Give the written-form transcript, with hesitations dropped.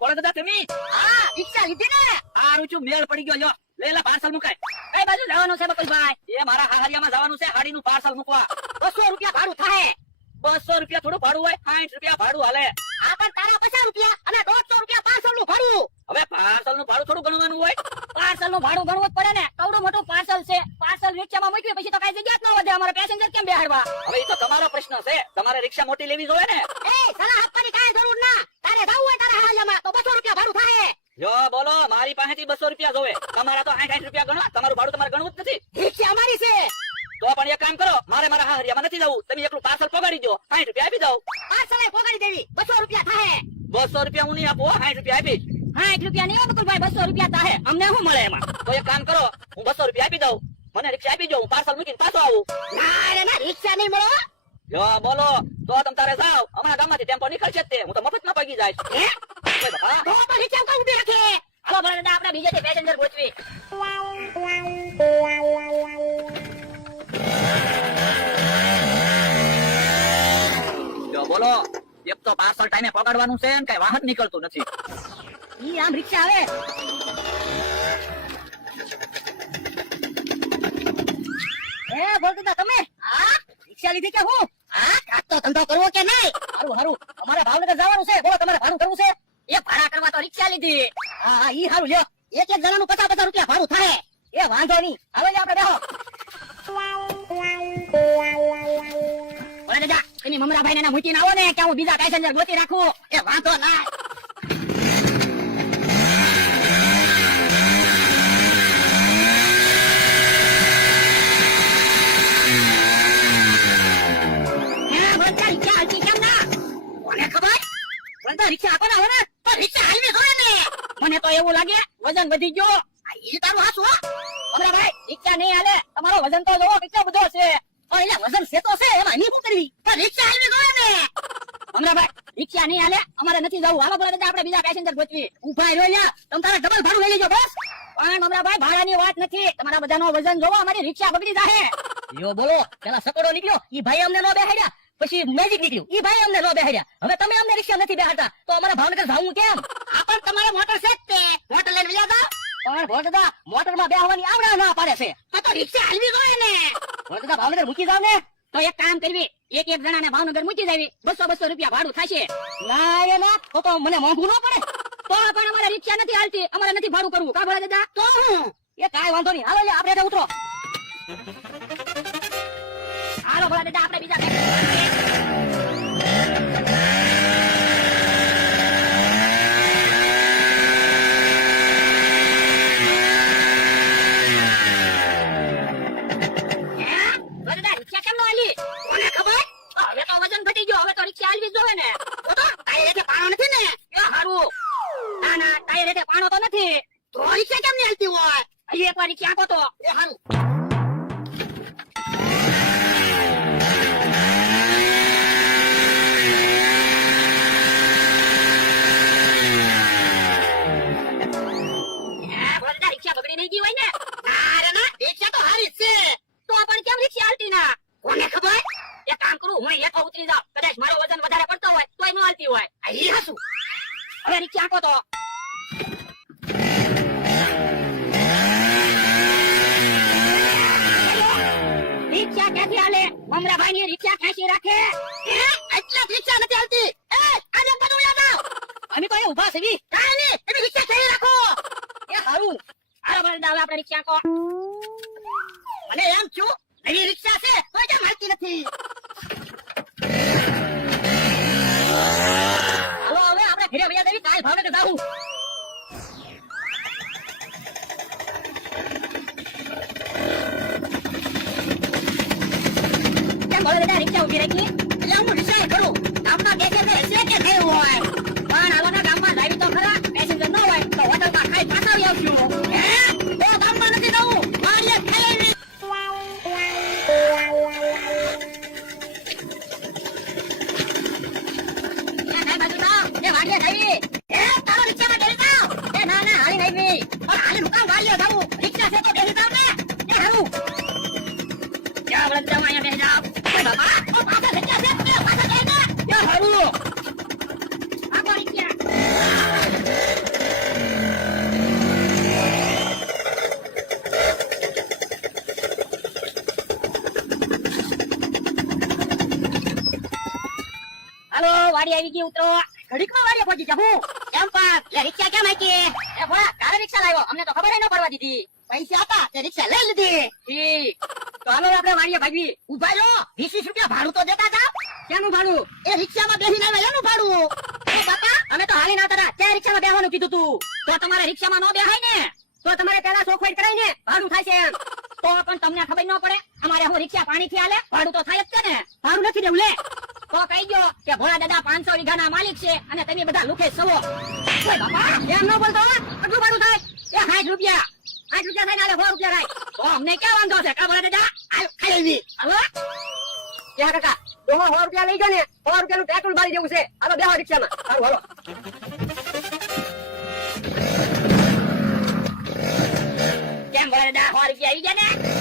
બોલો દાદા તમે હા રિક્ષા લીધી ને સારું છું મેળ પડી ગયો લ્યો લેલા પાર્સલ મુકાય કઈ બાજુ જવાનું છે બકુલભાઈ એ મારા હાહરિયામાં જવાનું છે હાડીનું પાર્સલ મૂકવા 200 રૂપિયા ભાડું થાય 200 રૂપિયા થોડું ભાડું હોય 60 રૂપિયા ભાડું હાલે આ પણ તારા 50 રૂપિયા અને 150 રૂપિયા પાર્સલ નું ભાડું હવે પાર્સલ નું ભાડું થોડું ગણવાનું હોય પાર્સલ નું ભાડું ગણવું જ પડે ને કવડું મોટું પાર્સલ છે પાર્સલ રિક્ષામાં મૂક્યું પછી તો કઈ જગ્યા જ ન વધે અમારા પેસેન્જર કેમ બેહાડવા હવે એ તો તમારો પ્રશ્ન છે તમારે રિક્ષા મોટી લેવી જોઈએ ને એ સલાહ આપવાની કાંઈ જરૂર ના તારે જાવું હોય તારા હાલિયામાં તો 200 રૂપિયા ભાડું થાય જો બોલો મારી પાસેથી 200 રૂપિયા જોવે તમારા તો 60 રૂપિયા ગણો તમારું ભાડું તમારે ગણવું જ નથી રિક્ષા અમારી છે તો પણ એક કામ કરો મારે મારા હાહરિયામાં નથી જવું તમે એકલું પાર્સલ પગાડી દો 60 રૂપિયા આપી દો પાર્સલ પોગાડી દેવી 200 રૂપિયા થાય 200 રૂપિયા હું નહીં આપો 60 રૂપિયા આપીશ 60 રૂપિયા નહીં બકુલભાઈ 200 રૂપિયા થાય અમને શું મળે એમાં તો એક કામ કરો હું 200 રૂપિયા આપી દઉં મને રિક્ષા આપી દો હું પાર્સલ મૂકીને પાછો આવું ના રે ના રિક્ષા નહીં મળો જો બોલો તો તમ તારે જાવ અમારા ગામમાંથી ટેમ્પો નીકળશે જ તે હું તો મફતમાં પગી જાય હે હા તો પણ રિક્ષા કોણ ઉભી રાખે હાલો ભલે દાદા આપણે બીજેથી પેસેન્જર ગોઠવી જો બોલો એક તો પાર્સલ ટાઈમે પકડવાનું છે ને કઈ વાહન નીકળતું નથી ઈ આમ રિક્ષા આવે એ બોલતા તમે હા રિક્ષા લીધી કે હું હા કાક તો ધંધો કરવો કે નહીં હારું હારું અમારે ભાવનગર જવાનું છે બોલો તમારે ભાડું કરવું છે એ ભાડા કરવા તો રિક્ષા લીધી હા હા ઈ હારું લ્યો એક એક જણાનું 50 રૂપિયા ભાડું થાય એ વાંધો નહીં હવે આપણે બેહો ઓરે દાદા તમે મમરાભાઈ ને મૂકીને આવો ને કે હું બીજા પેસેન્જર ગોતી રાખું એ વાંધો ના રિક્ષા આપો ને હવે પણ રિક્ષા હાલવી જોઈએ ને મને તો એવું લાગે વજન વધી ગયો ઈ તારું હાસુ હો અરે ભાઈ રિક્ષા નહીં હાલે તમારો વજન તો જોવો કેટલો બધો છે પણ એટલે વજન છે તો છે એમાં ની શું કરવી પણ રિક્ષા હાલવી જોઈએ ને અમરાભાઈ રિક્ષા નહીં હાલે અમારે નથી જવું હાલો બોલે આપણે બીજા પેસેન્જર ગોતવી ઉભા રહ્યો લ્યા તમે તારા ડબલ ભાડું લઈ લેજો બસ પણ અમરાભાઈ ભાડાની વાત નથી તમારા બધાનો વજન જોવો અમારી રિક્ષા બગડી જાહે યો બોલો પેલા સકડો નીકળ્યો ઈ ભાઈ અમને ન બેહાડ્યા પછી મેજિક નીકળ્યું ઈ ભાઈ અમને નો બેહાડ્યા હવે તમે અમને રિક્ષા નથી બેહાડતા તો અમારા ભાવનગર જાવું કેમ આ પણ તમારે મોટર છે જ તે મોટર લઈને વ્યા જા પણ ભોટદા મોટરમાં બેહવાની આવડા ના પાડે છે તો રિક્ષા હાલવી જોઈએ ને ભોટદા ભાવનગર મૂકી જાવ ને તો એક કામ કરવી એક એક જણાને ભાવનગર મૂકી જાવી 200 રૂપિયા ભાડું થશે ના એ ના તો મને મોંઘું ન પડે તો પણ અમારે રિક્ષા નથી હાલતી અમારે નથી ભાડું કરવું કા ભોળા દાદા તો હું એ કાઈ વાંધો નહીં હાલો આપણે ઉતરો હાલો ભોળા દાદા આપણે બીજા હવે રિક્ષા આપો તો રિક્ષા ક્યાંથી હાલે મમરાભાઈ ની રિક્ષા ખેંચી રાખે એટલા રિક્ષા નથી હાલતી એ આને બધું યાદ આવ અમે તો ઉભા છે કાઈ નહીં તમે રિક્ષા ખેંચી રાખો એ હારું આરો ભલે દાવ આપણે રિક્ષા કો મને એમ છું નવી રિક્ષા છે કોઈ કેમ હાલતી નથી ઘરે ભૈયા દેવી કાલ ભાવનગર જાવું કેમ બોલે બેટા રિક્ષા ઉભી રાખી એટલે હું રિક્ષા કરું ગામમાં પેસેન્જર હશે કે નહીં હોય પણ આલોના ગામમાં લાવી તો ખરા પેસેન્જર ન હોય તો હોટલમાં ખાઈ પાછા આવી આવશું હે તો ગામમાં નથી જવું વાડીએ ખાઈ વાડીએ જઈએ એ તારો રિક્ષામાં બેસી જાવ એ ના ના હાલી નહીં પણ હાલી મુકામ વાડીએ જાવું રિક્ષા છે તો બેસી જાવ ને એ હારું જા વળતા માં અહીંયા બેસી જાવ ઓય બાબા ઓ પાછા રિક્ષા છે પાછા બેસી જા એ હારું આ રિક્ષા આવી ગઈ ઉતરો ઘડીકમાં વાડીએ પહોંચી જા હું કેમ પાક લે રિક્ષા કેમ આકી એ ભોળા કારે રિક્ષા લાવ્યો અમને તો ખબર ન પડવા દીધી પૈસા હતા તે રિક્ષા લઈ લીધી ઠીક તો હાલો આપણે વાડીએ ભાગવી ઉભા રહ્યો 20 રૂપિયા ભાડું તો દેતા જાવ કેનું ભાડું એ રિક્ષામાં બેસીને આવ્યા એનું ભાડું એ બાપા અમે તો હાલી ના તરા ત્યાં રિક્ષામાં બેહવાનું કીધું તું તો તમારે રિક્ષામાં ન બેહાય ને તો તમારે પેલા ચોખવટ કરાઈને ભાડું થાય છે એમ તો પણ તમને ખબર ન પડે અમારે હું રિક્ષા પાણી થી હાલે ભાડું તો થાય જ છે ને ભાડું નથી દેવું લે તો કહી ગયો કે ભોળા દાદા 500 વીઘાના માલિક છે અને તમે બધા લુખે સવો ઓય બાપા એમ ન બોલતો કેટલું ભાડું થાય એ 60 રૂપિયા 60 રૂપિયા થાય ને 100 રૂપિયા થાય તો અમને ક્યાં વાંધો છે કા ભોળા દાદા હાલ ખાઈ લેવી હાલો યા કાકા ડોહો 100 રૂપિયા લઈ ગયો ને 100 રૂપિયાનું પેટ્રોલ બાળી દેવું છે હાલો બેહો રિક્ષામાં હાલો હાલો કેમ ભોળા દાદા 100 રૂપિયા આવી ગયા ને